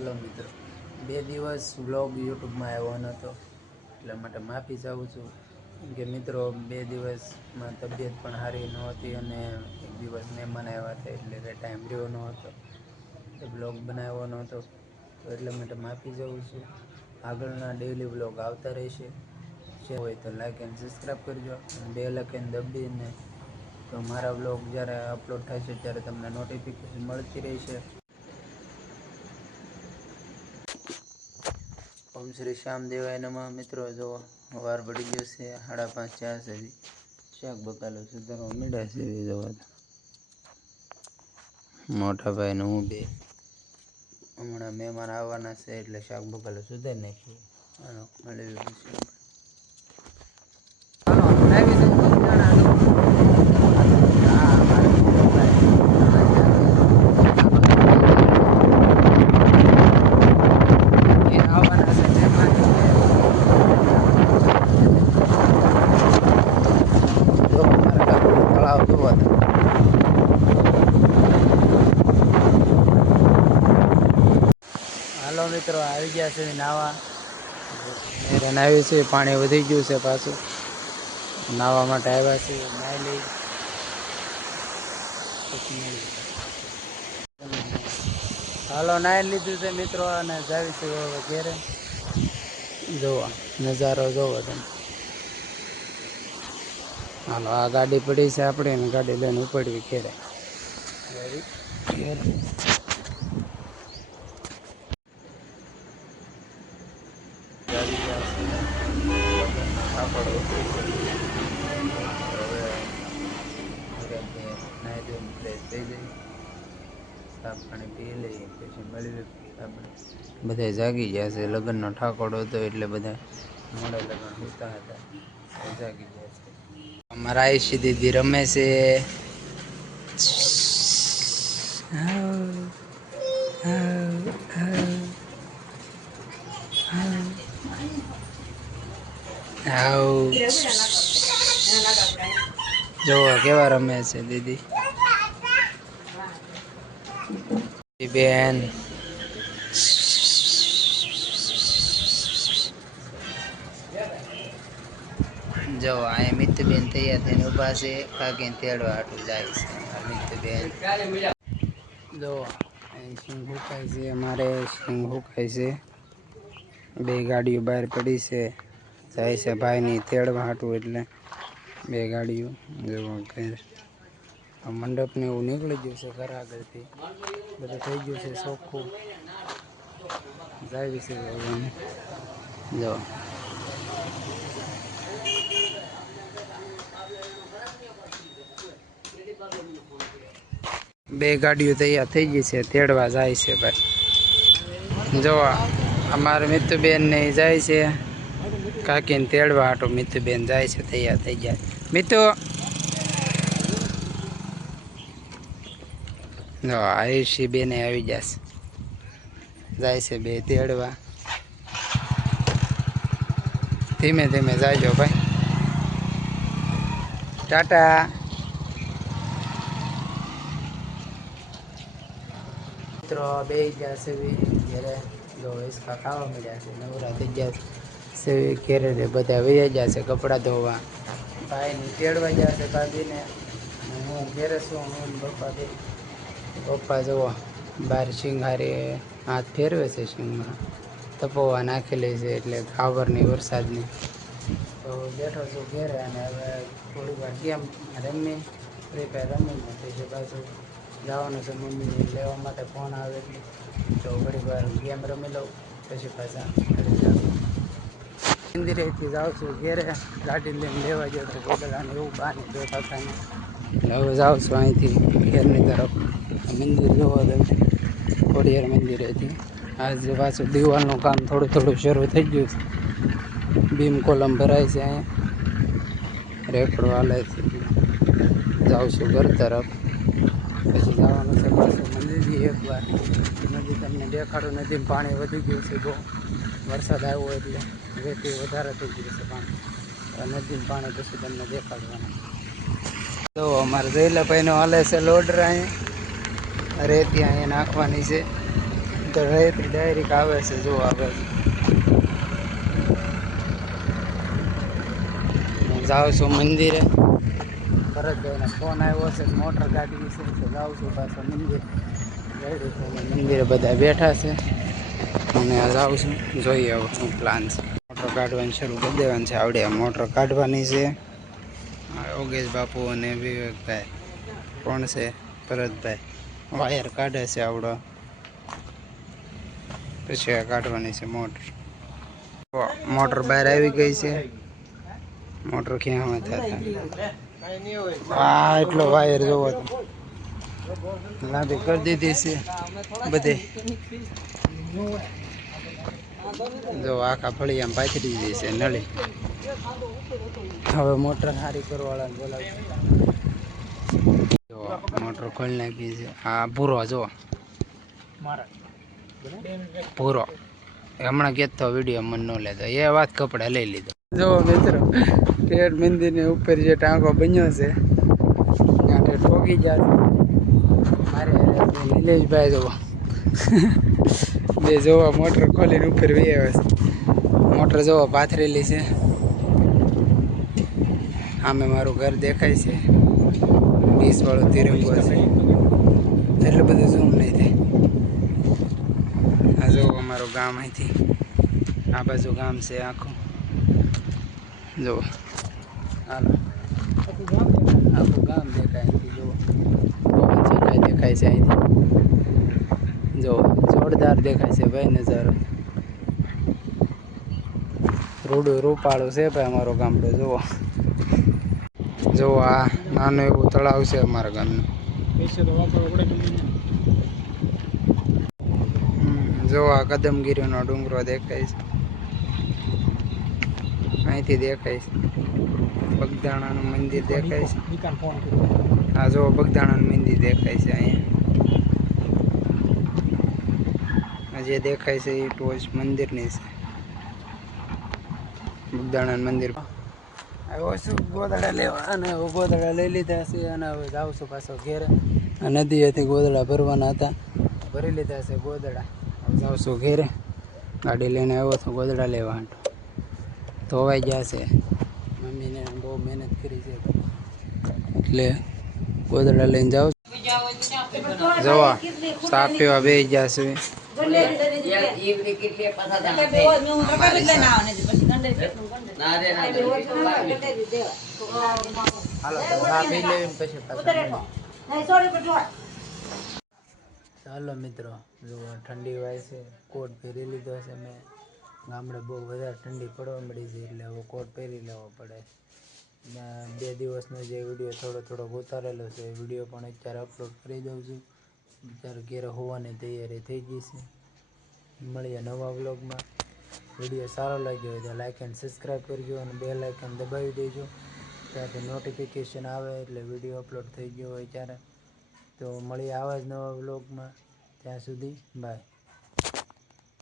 Hello મિત્રો, 2 દિવસ vlog યુટ્યુબમાં આવ્યો નહોતો, એટલા માટે માફી ચાહું છું. કે મિત્રો 2 દિવસમાં તબિયત પણ સારી નહોતી અને એક દિવસ મહેમાન આવ્યા હતા, એટલે કે ટાઈમ રહ્યો ન હતો, તો બ્લોગ બનાવ્યો નહોતો. તો એટલા માટે માફી ચાહું છું. આગળના ડેઈલી વ્લોગ આવતા રહેશે. હોય તો લાઈક એન્ડ સબસ્ક્રાઈબ કરજો, બેલ આઇકન દબાવીને તો મારા વ્લોગ જ્યારે અપલોડ થશે ત્યારે તમને નોટિફિકેશન મળતી રહેશે. ઓમ શ્રી શ્યામ દેવાય નમઃ. મિત્રો જો વાર પડી ગયો છે, 5:30 4 સુધી શાક બકાલો સુધારવા મીડા છે. જોવા મોટા ભાઈ ને હું બે હમણાં મહેમાન આવવાના છે, એટલે શાક બકાલો સુધારી નાખ્યું. મળે પછી હાલો મિત્રો, આવી ગયા છે નાવા. મેરેન આવી છે, પાણી વધી ગયું છે, પાછું નાવા માટે આવ્યા છે. નાઈ લઈ હાલો, નાઈ લીધું છે મિત્રો, અને જાવી છે હવે ઘેરે. જોવા નજારો જોવો તમે. હાલો, આ ગાડી પડી છે આપણે, ને ગાડી લઈને ઉપડવી ઘેરે. સાફ પાણી પી લઈએ, પછી મળી આપણે. બધા જાગી ગયા છે. લગ્નનો ઠાકોર હતો એટલે બધા મોડા લગ્ન હોતા હતા, જાગી ગયા છે. અમારા આયુષી દીદી રમે છે. જોવા કેવા રમે છે દીદી બેન. જો અહીંયા મિત્તબેન તૈયાર થઈને ઊભા છે, કાકીને તેડવા હાટું જાય છે. મિત્તબેન જો અહીં સિંગ હુકાય છે, અમારે સિંગ હુકાય છે. 2 ગાડીઓ બહાર પડી છે, જાય છે ભાઈની તેડવા હાટું, એટલે 2 ગાડીઓ. જો ઘર મંડપને એવું નીકળી ગયું છે, ઘર આગળથી બધું થઈ ગયું છે ચોખ્ખું. જાય છે જો 2 ગાડીઓ તૈયાર થઈ ગઈ છે, તેડવા જાય છે ભાઈ. જો અમારે મિત્તુબેન ને જાય છે કાકીને તેડવા હાટું. મિત્તુબેન જાય છે, તૈયાર થઈ જાય. મિત્તુ જો આયુષી બેને આવી જશે, જાય છે 2 તેડવા. ધીમે ધીમે જાયજો ભાઈ. ટાટા. મિત્રો 2 ગયા છે ઘેરે. જો હિસકા ખાવા મળ્યા છે, નવરા થઈ ગયા છે ઘેરે. બધા વૈયા ગયા છે કપડાં ધોવા. ભાઈને તેડવા ગયા છે ભાભીને. હું ઘેરે છું, હું પપ્પા બે. પપ્પા જુઓ બહાર સિંગારે હાથ ફેરવે છે. સિંગમાં તપોવા નાખેલી છે, એટલે ખાવરની વરસાદની. તો બેઠો છું ઘેરે, અને હવે થોડી વાર ગેમ રમી, ફ્રી ફાયર રમીને પછી પાછું જવાનું છે મમ્મીને લેવા માટે. ફોન આવે એટલે તો ઘણી વાર ગેમ રમી લઉં, પછી પાછા ઘરે જાઉં. મંદિરેથી જાઉં છું ઘેરે, ગાડી લઈને લેવા જાઉં તો ગોગલાને એવું બહાને 2 કાકાને. એટલે હવે જાઉં છું અહીંથી ઘેરની તરફ. મંદિર જોવા દઉં, ખોડિયાર મંદિરેથી. આજે પાછું દિવાલનું કામ થોડું થોડું શરૂ થઈ ગયું છે. બીમ કોલમ ભરાય છે અહીંયા, રેકડો હાલે છે. જાઉં છું ઘર તરફ, પછી જવાનું છે પાછું મંદિર. એકવાર નદી તમને દેખાડું, નદીમાં પાણી વધી ગયું છે બહુ. વરસાદ આવ્યો એટલે વેટી વધારે થઈ ગયું છે પાણી. નદીમાં પાણી પછી તમને દેખાડવાનું. તો અમારે જયલાભાઈનો હાલે છે લોડર. અહીંયા રેતી અહીંયા નાખવાની છે. તો ડાયરેક્ટ આવે છે, જો આવે છે. જાઉં છું મંદિરે. ભરતભાઈનો ફોન આવ્યો છે, મોટર ગાડી છે, તો જાઉં છું પાછો મંદિર. મંદિરે બધા બેઠા છે અને જાઉં છું, જોઈએ હવે શું પ્લાન છે. મોટર કાઢવાની શરૂ કરી દેવાની છે. આવડે મોટર કાઢવાની છે. યોગેશ બાપુ અને વિવેકભાઈ કોણ છે, ભરતભાઈ વાયર કાઢે છે આવડો. પછી આ કાઢવાની છે મોટર. મોટર બહાર આવી ગઈ છે. મોટર ક્યાં થતા હા એટલો વાયર જોવો લાંબી કરી દીધી છે બધે. જો આખા ફળિયામાં પાથરી દીધી છે નળી. હવે મોટર સારી કરવાવાળાને બોલાવશે. જો મોટર ખોલી નાખી છે. આ ભૂરો જો ભૂરો હમણાં કહેતો વિડીયો મને ન લેતો એ વાત કપડા લઈ લીધો. જો મિત્રો ઠેર મંદિરની ઉપર જે ટાંકો બન્યો છે ત્યાં ઠેર ઠોકી જાય મારે નિલેશભાઈ જોવો બે જોવા મોટર ખોલીને ઉપર વી આવે છે. મોટર જોવો પાથરેલી છે. આમે મારું ઘર દેખાય છે. ડીશવાળો તિરંગો છે. એટલું બધું ઝૂમ નહીં થાય. આ જો અમારું ગામ અહીંથી આ બાજુ ગામ છે આખું. જો હાલો આખું ગામ દેખાય અહીંથી. જુઓ પવન દેખાય છે અહીંથી. જો જોરદાર દેખાય છે ભાઈ નજારો. રૂડું રૂપાળું છે ભાઈ અમારું ગામડું. જુઓ જો આ નાનું એવું તળાવ છે અમારા ગામનું. જો આ કદમગીરીનો ડુંગરો દેખાય છે અહીંથી દેખાય છે. બગદાણાનું મંદિર દેખાય છે. આ જો બગદાણાનું મંદિર દેખાય છે અહીંયા. જે દેખાય છે એ ટોચ મંદિરની છે. બગદાણાનું મંદિર આવ્યો છું ગોદડા લેવા અને ગોદડા લઈ લીધા છે અને હવે જાઉં છું પાછો ઘેરે. નદી હતી ગોદડા ભરવાના હતા, ભરી લીધા છે ગોદડા. જાઉં છું ઘેરે. ગાડી લઈને આવ્યો છું ગોદડા લેવા. ધોવાઈ ગયા છે. મમ્મીને બહુ મહેનત કરી છે એટલે ગોદડા લઈને જાઉં છું. જોવા ચા પીવા બે ગયા છે. ચાલો મિત્રો જો ઠંડી વાય છે. કોટ પહેરી લીધો છે મેં. ગામડે બહુ વધારે ઠંડી પડવા મળી છે એટલે હવે કોટ પહેરી લેવો પડે. 2 દિવસનો જે વિડીયો થોડો ઉતારેલો છે એ વિડીયો પણ અત્યારે અપલોડ કરી દઉં છું. અત્યારે ઘેરે હોવાની તૈયારી થઈ ગઈ છે. મળીએ નવા વ્લોગમાં. વિડીયો સારો લાગ્યો હોય તો લાઇક એન્ડ સબસ્ક્રાઈબ કરજો અને બેલ આઇકન દબાવી દેજો ત્યાંથી નોટિફિકેશન આવે એટલે વિડીયો અપલોડ થઈ ગયો હોય ત્યારે. તો મળીએ આવા જ નવા વ્લોગમાં. ત્યાં સુધી બાય.